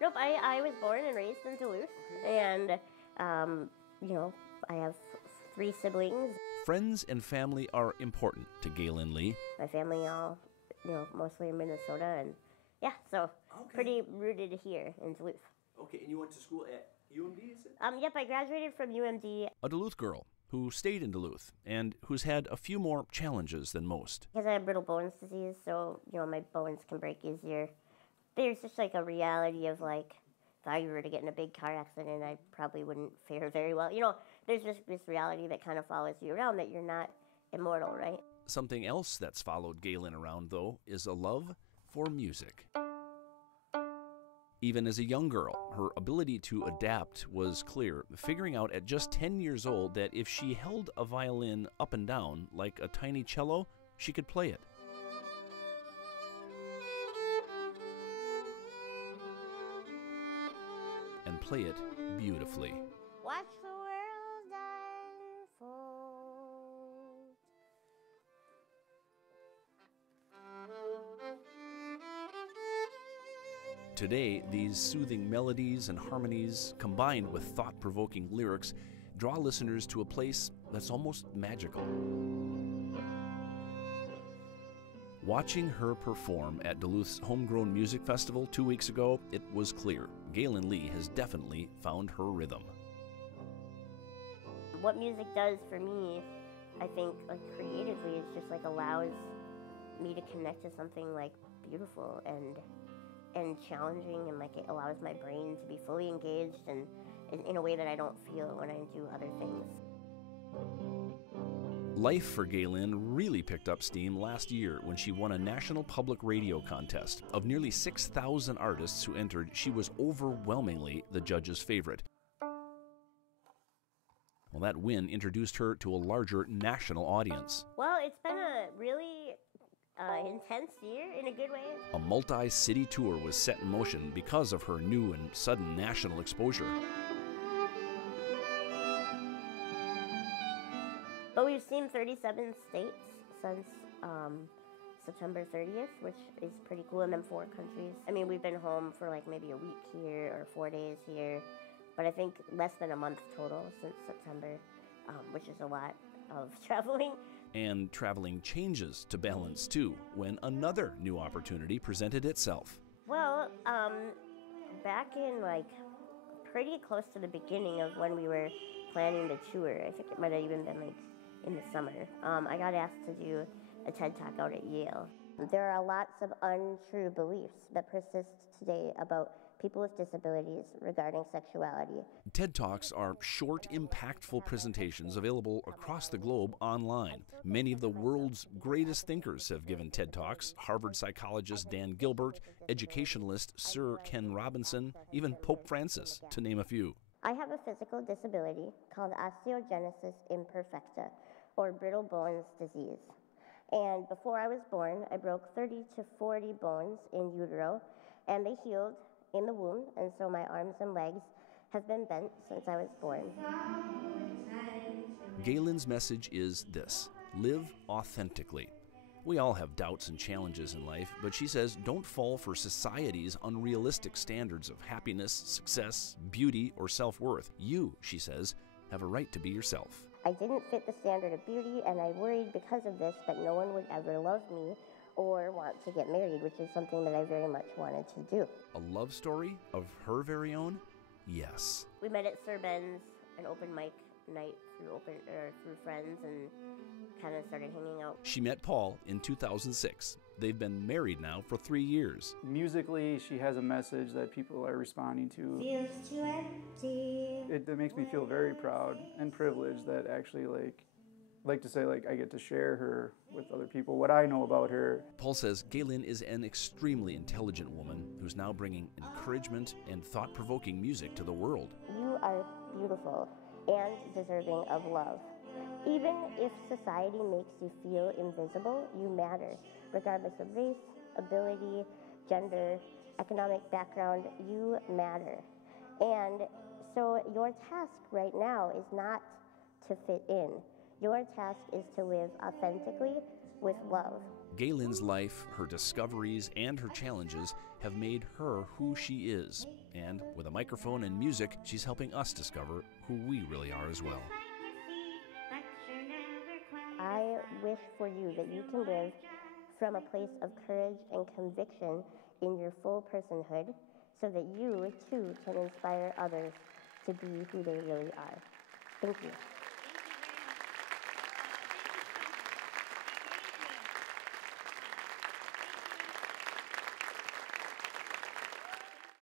Nope, I was born and raised in Duluth, and you know, I have 3 siblings. Friends and family are important to Gaelynn Lee. My family all, mostly in Minnesota, and yeah, so pretty rooted here in Duluth. Okay, and you went to school at UMD, is it? Yep, I graduated from UMD. A Duluth girl who stayed in Duluth and who's had a few more challenges than most. Because I have brittle bones disease, so, my bones can break easier. There's just like a reality of like, if I were to get in a big car accident, I probably wouldn't fare very well. There's just this reality that kind of follows you around, that you're not immortal, right? Something else that's followed Gaelynn around, though, is a love for music. Even as a young girl, her ability to adapt was clear, figuring out at just 10 years old that if she held a violin up and down like a tiny cello, she could play it. And play it beautifully. Watch the world unfold. Today, these soothing melodies and harmonies, combined with thought-provoking lyrics, draw listeners to a place that's almost magical. Watching her perform at Duluth's Homegrown Music Festival 2 weeks ago, it was clear Gaelynn Lee has definitely found her rhythm. What music does for me, I think, like creatively, is just like allows me to connect to something like beautiful and challenging, and like it allows my brain to be fully engaged and in a way that I don't feel when I do other things. Life for Gaelynn really picked up steam last year when she won a national public radio contest. Of nearly 6,000 artists who entered, she was overwhelmingly the judges' favorite. Well, that win introduced her to a larger national audience. Well, it's been a really intense year in a good way. A multi-city tour was set in motion because of her new and sudden national exposure. But we've seen 37 states since September 30th, which is pretty cool, and then 4 countries. I mean, we've been home for like maybe a week here or 4 days here, but I think less than a month total since September, which is a lot of traveling. And traveling changes to balance too when another new opportunity presented itself. Well, back in like pretty close to the beginning of when we were planning the tour, I think it might have even been like in the summer, I got asked to do a TED Talk out at Yale. There are lots of untrue beliefs that persist today about people with disabilities regarding sexuality. TED Talks are short, impactful presentations available across the globe online. Many of the world's greatest thinkers have given TED Talks. Harvard psychologist Dan Gilbert, educationalist Sir Ken Robinson, even Pope Francis, to name a few. I have a physical disability called osteogenesis imperfecta, or brittle bones disease. And before I was born, I broke 30 to 40 bones in utero, and they healed in the womb, and so my arms and legs have been bent since I was born. Gaelynn's message is this: live authentically. We all have doubts and challenges in life, but she says don't fall for society's unrealistic standards of happiness, success, beauty, or self-worth. You, she says, have a right to be yourself. I didn't fit the standard of beauty, and I worried because of this that no one would ever love me or want to get married, which is something that I very much wanted to do. A love story of her very own? Yes. We met at Sir Ben's, an open mic night through friends, and kind of started hanging out. She met Paul in 2006. They've been married now for 3 years. Musically, she has a message that people are responding to. Feels too empty. It makes me feel very proud and privileged that actually, like to say, I get to share her with other people, what I know about her. Paul says Gaelynn is an extremely intelligent woman who's now bringing encouragement and thought-provoking music to the world. You are beautiful and deserving of love. Even if society makes you feel invisible, you matter. Regardless of race, ability, gender, economic background, you matter. And so your task right now is not to fit in. Your task is to live authentically with love. Gaelynn's life, her discoveries, and her challenges have made her who she is. And with a microphone and music, she's helping us discover who we really are as well. I wish for you that you can live from a place of courage and conviction in your full personhood, so that you, too, can inspire others to be who they really are. Thank you.